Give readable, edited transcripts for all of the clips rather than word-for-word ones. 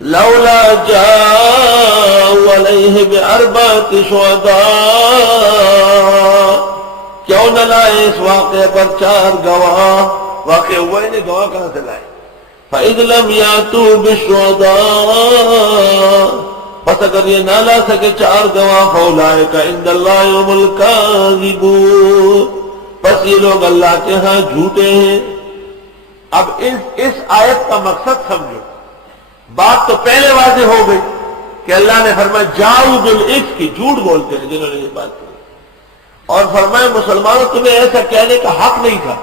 لولا جاءوا علیہ باربعۃ شہداء، کیوں نہ لائے اس واقعے پر 4 گواہ؟ واقعہ ہوا ہی نہیں، گواہ کہاں سے لائے؟ فَإِذْ لَمْ يَأْتُوا بِالشُّهَدَاءِ، پس اگر یہ نہ لا سکے 4 گواہ، فَأُولَٰئِکَ عِندَ اللَّهِ هُمُ الْكَاذِبُونَ، پس یہ لوگ اللہ کے ہاں جھوٹے ہیں۔ اب اس آیت کا مقصد سمجھو۔ بات تو پہلے واضح ہو گئی کہ اللہ نے فرمایا جاؤ بالعفک، جھوٹ بولتے ہیں جنہوں نے یہ بات کی، اور فرمایا مسلمانوں تمہیں ایسا کہنے کا حق نہیں تھا،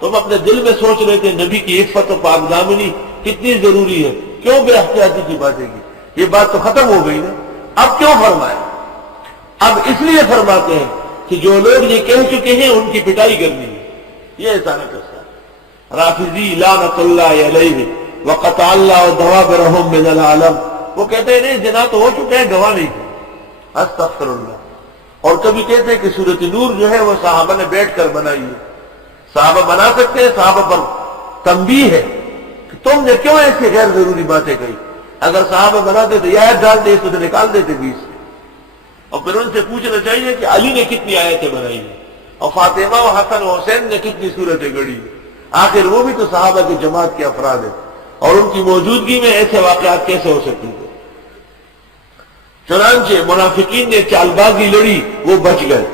تم اپنے دل میں سوچ رہے تھے نبی کی عفت و پاک دامنی کتنی ضروری ہے، کیوں بے احتیاطی کی باتیں کی؟ یہ بات تو ختم ہو گئی نا، اب کیوں فرمایا؟ اب اس لیے فرماتے ہیں کہ جو لوگ یہ کہہ چکے ہیں ان کی پٹائی کرنی ہے۔ یہ احسان قصہ رافضی لعنت اللہ علیہ وقطع اللہ دَوَابِرَهُم مِّنَ الْعَالَمِ، وہ کہتے ہیں نہیں زنا تو ہو چکے ہیں، گواہ نہیں تھے، استغفر اللہ۔ اور کبھی کہتے ہیں کہ سورۃ نور جو ہے وہ صحابہ نے بیٹھ کر بنائی ہے، صحابہ بنا سکتے ہیں، صحابہ پر تنبیہ ہے کہ تم نے کیوں ایسی غیر ضروری باتیں کہی، اگر صحابہ بناتے تو یہ آیت ڈالتے، اس کو تو نکال دیتے بیچ سے، اور پھر ان سے پوچھنا چاہیے کہ علی نے کتنی آیتیں بنائی ہیں اور فاطمہ و حسن و حسین نے کتنی صورتیں گڑھی ہیں، آخر وہ بھی تو صحابہ کی جماعت کے افراد ہیں، اور ان کی موجودگی میں ایسے واقعات کیسے ہو سکتے تھے؟ چنانچہ منافقین نے چال بازی لڑی، وہ بچ گئے،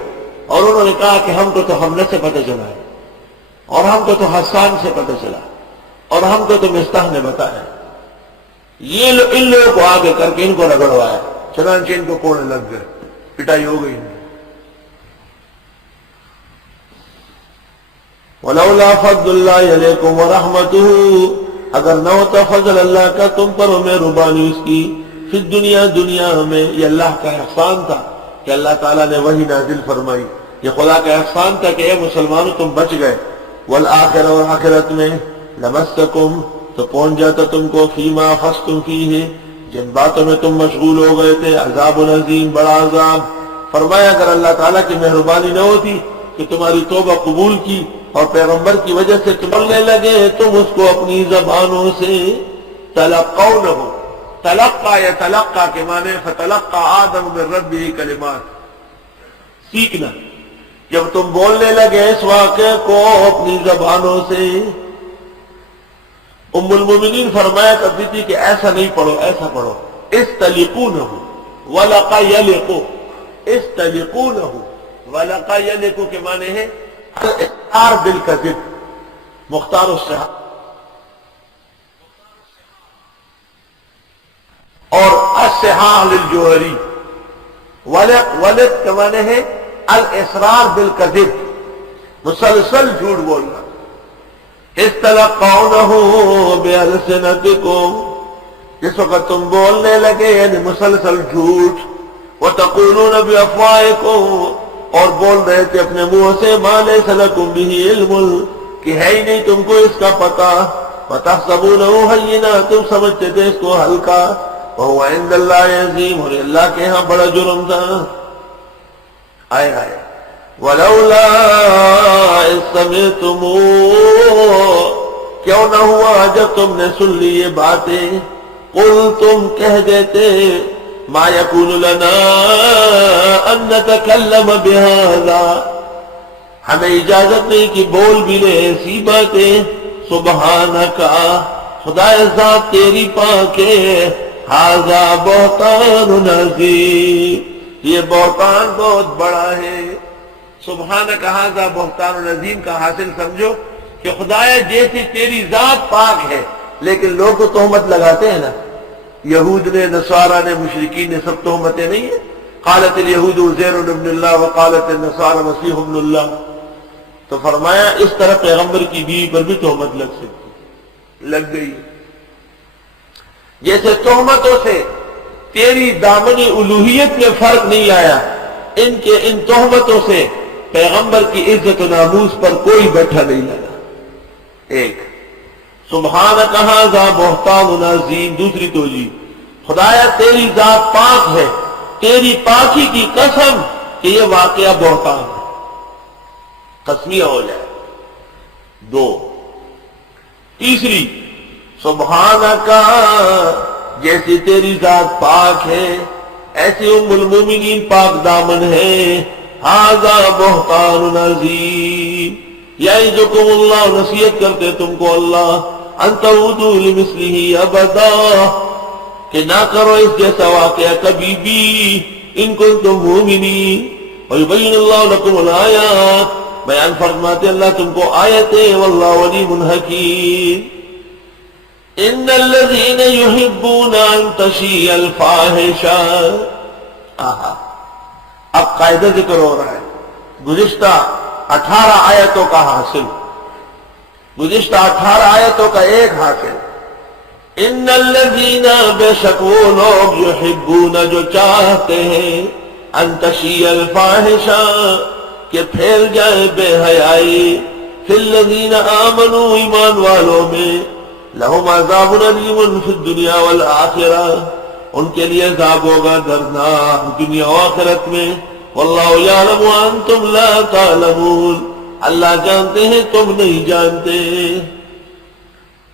اور انہوں نے کہا کہ ہم کو تو حملہ سے پتہ چلا ہے، اور ہم کو تو حسان سے پتہ چلا، اور ہم کو تو مستح نے بتایا۔ یہ ان لوگوں کو آگے کر کے ان کو رگڑوایا، چنانچہ ان کو کوڑے لگ گئے، پٹائی ہو گئی۔ وَلَوْلَا فَضْلُ اللَّهِ عَلَيْكُمْ وَرَحْمَتُهُ، اگر نہ ہوتا فضل اللہ کا تم پر و مہربانی اس کی، فی الدنیا، دنیا میں، یہ اللہ کا احسان تھا کہ اللہ تعالیٰ نے وحی نازل فرمائی، یہ خدا کا احسان تھا کہ اے مسلمانوں تم بچ گئے، والآخرہ، اور آخرت میں، لمسکم، تو پہنچ جاتا تم کو، فیما فستم فیہ، جن باتوں میں تم مشغول ہو گئے تھے، عذاب عظیم، بڑا عذاب۔ فرمایا اگر اللہ تعالیٰ کی مہربانی نہ ہوتی کہ تمہاری توبہ قبول کی اور پیغمبر کی وجہ سے تم بولنے لگے، تم اس کو اپنی زبانوں سے تلقونہ، تلقا یا تلقا کے معنی فتلقا آدم من ربہ کلمات، سیکھنا، جب تم بولنے لگے اس واقعے کو اپنی زبانوں سے۔ ام المومنین فرمایا کرتی تھی کہ ایسا نہیں پڑھو، ایسا پڑھو، استلقونہ ولقا یلقو، استلقونہ ولقا یلقو کے معنی ہے الاقرار بالکذب، مختار الصحاح، اور الصحاح للجوہری، ولد کے معنی ہے الاصرار بالکذب، مسلسل جھوٹ بولنا۔ استلقونہ بألسنتکم، جس وقت تم بولنے لگے یعنی مسلسل جھوٹ، وتقولون بأفواہکم، اور بول رہے تھے اپنے منہ سے، ما لیس لکم بہ علم، کہ ہے ہی نہیں تم کو اس کا پتہ، وتحسبونہ ہینا، تم سمجھتے تھے اس کو ہلکا، وہو عند اللہ عظیم، اور اللہ کے ہاں بڑا جرم تھا۔ آئے آئے ولولا اذ سمعتموہ، کیوں نہ ہوا جب تم نے سن لی یہ باتیں، قل تم کہہ دیتے، ما یکون لنا ان نتکلم بہذا، ہمیں اجازت نہیں کہ بول بھی لے ایسی باتیں، سبحانکا، خدا ذات تیری پاک ہے، ھذا بہتان عظیم، یہ بہتان بہت بڑا ہے۔ سبحانکا ھذا بہتان عظیم کا حاصل سمجھو کہ خدایا جیسی تیری ذات پاک ہے، لیکن لوگ تو تہمت لگاتے ہیں نا، یہود نے، نصارہ نے، مشرکین نے، سب تہمتیں نہیں ہیں، قالت الیہود عزیر ابن اللہ وقالت النصارى مسیح ابن اللہ، تو فرمایا اس طرح پیغمبر کی بیوی پر بھی تہمت لگ سکتی، لگ گئی۔ جیسے تہمتوں سے تیری دامن الوہیت میں فرق نہیں آیا، ان تہمتوں سے پیغمبر کی عزت و ناموس پر کوئی بیٹھا نہیں لگا۔ ایک سبحانک ھذا بہتان عظیم، دوسری توجیہ، خدایا تیری ذات پاک ہے، تیری پاکی کی قسم کہ یہ واقعہ بہتان ہے، قسمیہ ہو جائے۔ دو تیسری سبحانکا جیسی تیری ذات پاک ہے ایسی ام المومنین پاک دامن ہے. ھذا بہتان عظیم یعظکم اللہ نصیحت کرتے تم کو اللہ ان تعودوا لمثلہ ابدا کہ نہ کرو اس جیسا واقعہ کبھی بھی ان کنتم مؤمنین. ویبین اللہ لکم الآیات بیان فرماتے اللہ تم کو آیتیں واللہ علیم حکیم. ان الذین یحبون ان تشیع الفاحشہ. اب قاعدہ ذکر ہو رہا ہے گزشتہ 18 آیتوں کا حاصل، گزشتہ 18 آیتوں کا ایک حاصل. ان الذین بے شک وہ لوگ یحبون جو چاہتے ہیں ان تشیع الفاحشہ کہ پھیل جائے بے حیائی فی الذین آمنوا ایمان والوں میں لہم عذاب علیم فی الدنیا والآخرہ ان کے لیے عذاب ہوگا دردناک دنیا و آخرت میں. واللہ یعلم وانتم لا تعلمون اللہ جانتے ہیں تم نہیں جانتے.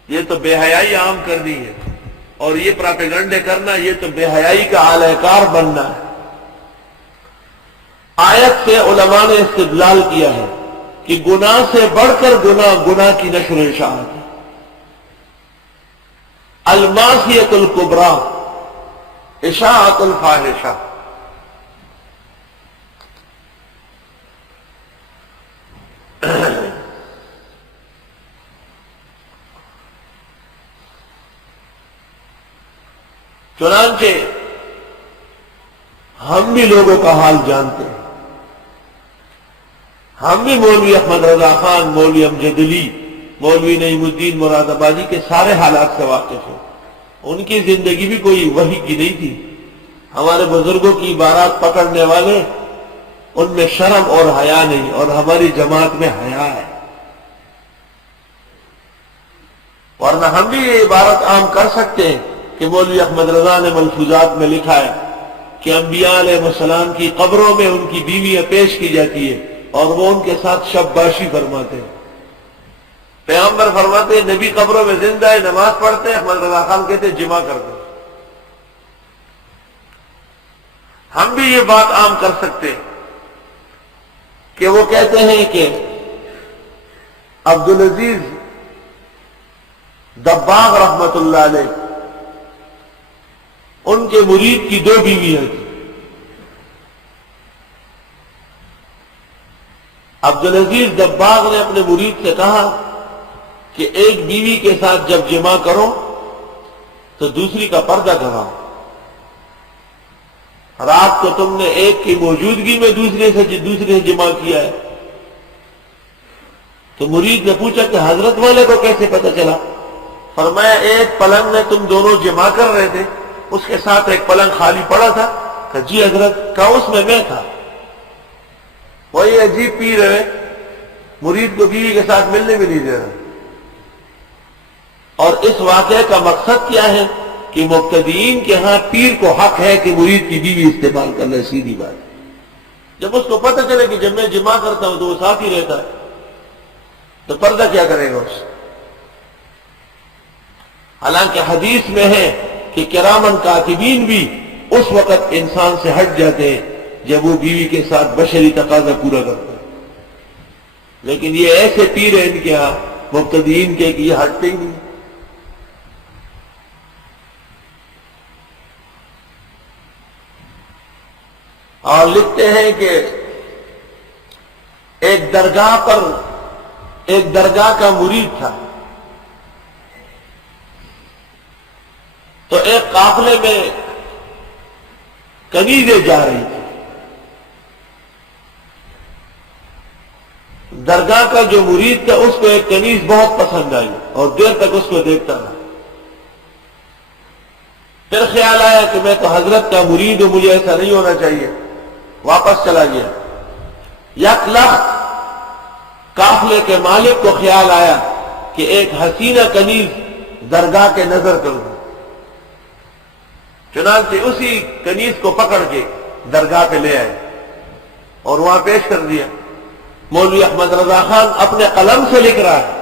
یہ تو بے حیائی عام کرنی ہے اور یہ پراپیگنڈے کرنا یہ تو بے حیائی کا اعلی کار بننا ہے. آیت سے علماء نے استدلال کیا ہے کہ گناہ سے بڑھ کر گناہ کی نشر و اشاعت ہے. المعصیۃ الکبریٰ اشاعت الفاحشہ. چنانچہ ہم بھی لوگوں کا حال جانتے ہیں. ہم بھی مولوی احمد رضا خان، مولوی امجد علی، مولوی نعیم الدین مراد آبادی کے سارے حالات سے واقف ہیں. ان کی زندگی بھی کوئی وحی کی نہیں تھی. ہمارے بزرگوں کی عبارات پکڑنے والے ان میں شرم اور حیا نہیں، اور ہماری جماعت میں حیا ہے. ورنہ ہم بھی یہ عبارت عام کر سکتے ہیں کہ مولوی احمد رضا نے ملفوظات میں لکھا ہے کہ انبیاء علیہ السلام کی قبروں میں ان کی بیویاں پیش کی جاتی ہے اور وہ ان کے ساتھ شباشی فرماتے ہیں. پیغمبر فرماتے ہیں نبی قبروں میں زندہ ہے نماز پڑھتے ہیں، احمد رضا خان کہتے ہیں جمع کرتے ہیں. ہم بھی یہ بات عام کر سکتے ہیں کہ وہ کہتے ہیں کہ عبدالعزیز دباغ رحمت اللہ علیہ ان کے مرید کی 2 بیویاں تھیں. عبدالعزیز دباغ نے اپنے مرید سے کہا کہ ایک بیوی کے ساتھ جب جمع کرو تو دوسری کا پردہ کراؤ. رات کو تم نے ایک کی موجودگی میں دوسرے سے جمع کیا ہے. تو مرید نے پوچھا کہ حضرت والے کو کیسے پتہ چلا؟ فرمایا ایک پلنگ میں تم دونوں جمع کر رہے تھے، اس کے ساتھ ایک پلنگ خالی پڑا تھا. کہ جی حضرت. کہا اس میں تھا. وہی عجیب پیر ہے، مرید کو بیوی کے ساتھ ملنے بھی نہیں دے رہا. اور اس واقعے کا مقصد کیا ہے کہ مبتدئین کے ہاں پیر کو حق ہے کہ مرید کی بیوی استعمال کر لے. سیدھی بات. جب اس کو پتہ چلے کہ جب میں جمع کرتا ہوں تو وہ ساتھ ہی رہتا ہے تو پردہ کیا کرے گا اس؟ حالانکہ حدیث میں ہے کہ کرامن کاتبین بھی اس وقت انسان سے ہٹ جاتے ہیں جب وہ بیوی کے ساتھ بشری تقاضا پورا کرتا ہے. لیکن یہ ایسے پیر ہیں ان کے ہاں مبتدئین کے کہ یہ ہٹتے ہی نہیں. اور لکھتے ہیں کہ ایک درگاہ کا مرید تھا تو ایک قافلے میں کنیزیں جا رہی تھی. درگاہ کا جو مرید تھا اس کو ایک کنیز بہت پسند آئی اور دیر تک اس کو دیکھتا رہا. پھر خیال آیا کہ میں تو حضرت کا مرید ہوں، مجھے ایسا نہیں ہونا چاہیے. واپس چلا گیا. یک لخت قافلے کے مالک کو خیال آیا کہ ایک حسینہ کنیز درگاہ کے نظر کروں. چنانچہ اسی کنیز کو پکڑ کے درگاہ پہ لے آئے اور وہاں پیش کر دیا. مولوی احمد رضا خان اپنے قلم سے لکھ رہا ہے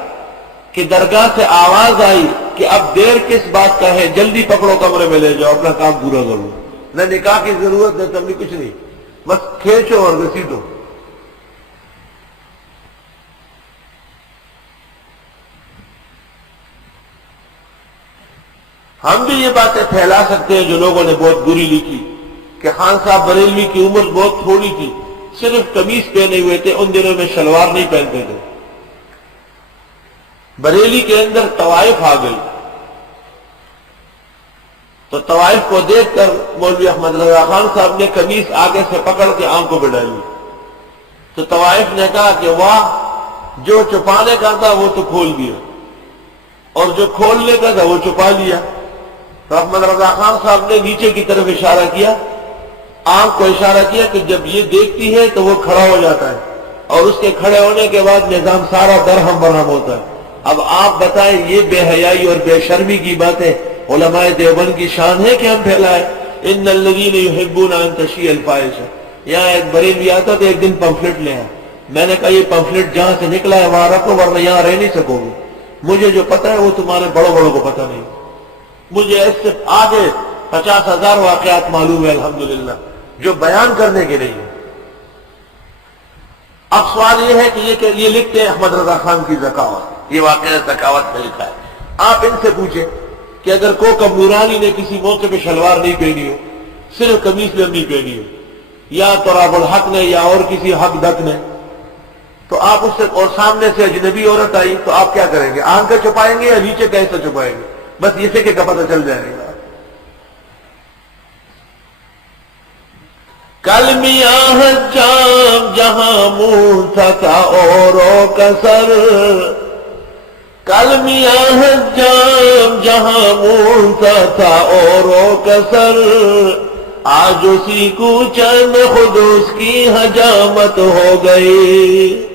کہ درگاہ سے آواز آئی کہ اب دیر کس بات کا ہے، جلدی پکڑو کمرے میں لے جاؤ، اپنا کام پورا کرو، نہ نکاح کی ضرورت نہ تمہیں کچھ نہیں، بس کھینچو اور گھسیٹو۔ ہم بھی یہ باتیں پھیلا سکتے ہیں جو لوگوں نے بہت بری لکھی کہ خان صاحب بریلوی کی عمر بہت تھوڑی تھی، صرف قمیص پہنے ہوئے تھے، ان دنوں میں شلوار نہیں پہنتے تھے۔ بریلی کے اندر طوائف آ گئی تو طوائف کو دیکھ کر مولوی احمد رضا خان صاحب نے قمیص آگے سے پکڑ کے آنکھوں پہ ڈالی، تو طوائف نے کہا کہ واہ، جو چھپانے کا تھا وہ تو کھول دیا اور جو کھولنے کا تھا وہ چھپا لیا۔ تو احمد رضا خان صاحب نے نیچے کی طرف اشارہ کیا، آنکھ کو اشارہ کیا کہ جب یہ دیکھتی ہے تو وہ کھڑا ہو جاتا ہے، اور اس کے کھڑے ہونے کے بعد نظام سارا درہم برہم ہوتا ہے۔ اب آپ بتائیں یہ بے حیائی اور بے شرمی کی باتیں علماء دیوبند کی شان ہے کہ ہم پھیلائیں؟ ان الذین یحبون ان تشیع الفاحشہ۔ یہاں ایک بریلوی آتا تو ایک دن پمفلٹ لے آیا، میں نے کہا یہ پمفلٹ جہاں سے نکلا ہے وہاں رکھو ورنہ یہاں رہ نہیں سکو گے، مجھے جو پتہ ہے وہ تمہارے بڑوں بڑوں کو پتہ نہیں، مجھے اس سے آگے 50,000 واقعات معلوم ہے الحمدللہ جو بیان کرنے کے نہیں۔ اب سوال یہ ہے کہ یہ لکھتے ہیں احمد رضا خان کی ذکاوت، یہ واقعہ ذکاوت میں لکھا ہے۔ آپ ان سے پوچھیں کہ اگر کوکب نورانی نے کسی موقع پہ شلوار نہیں پہنی ہو، صرف قمیص لمبی پہنی ہو، یا تراب الحق نے یا اور کسی حق دک نے، تو آپ اس سے، اور سامنے سے اجنبی عورت آئی تو آپ کیا کریں گے؟ آنکھیں چھپائیں گے یا نیچے کیسے چھپائیں گے؟ بس یہ سے کہ پتہ چل جائے گا۔ کل میاں جام جہاں منہ تھا اوروں کا سر، کل میاں جام جہاں منہ تھا اوروں کا سر، آج اسی کوچہ میں خود اس کی حجامت ہو گئی۔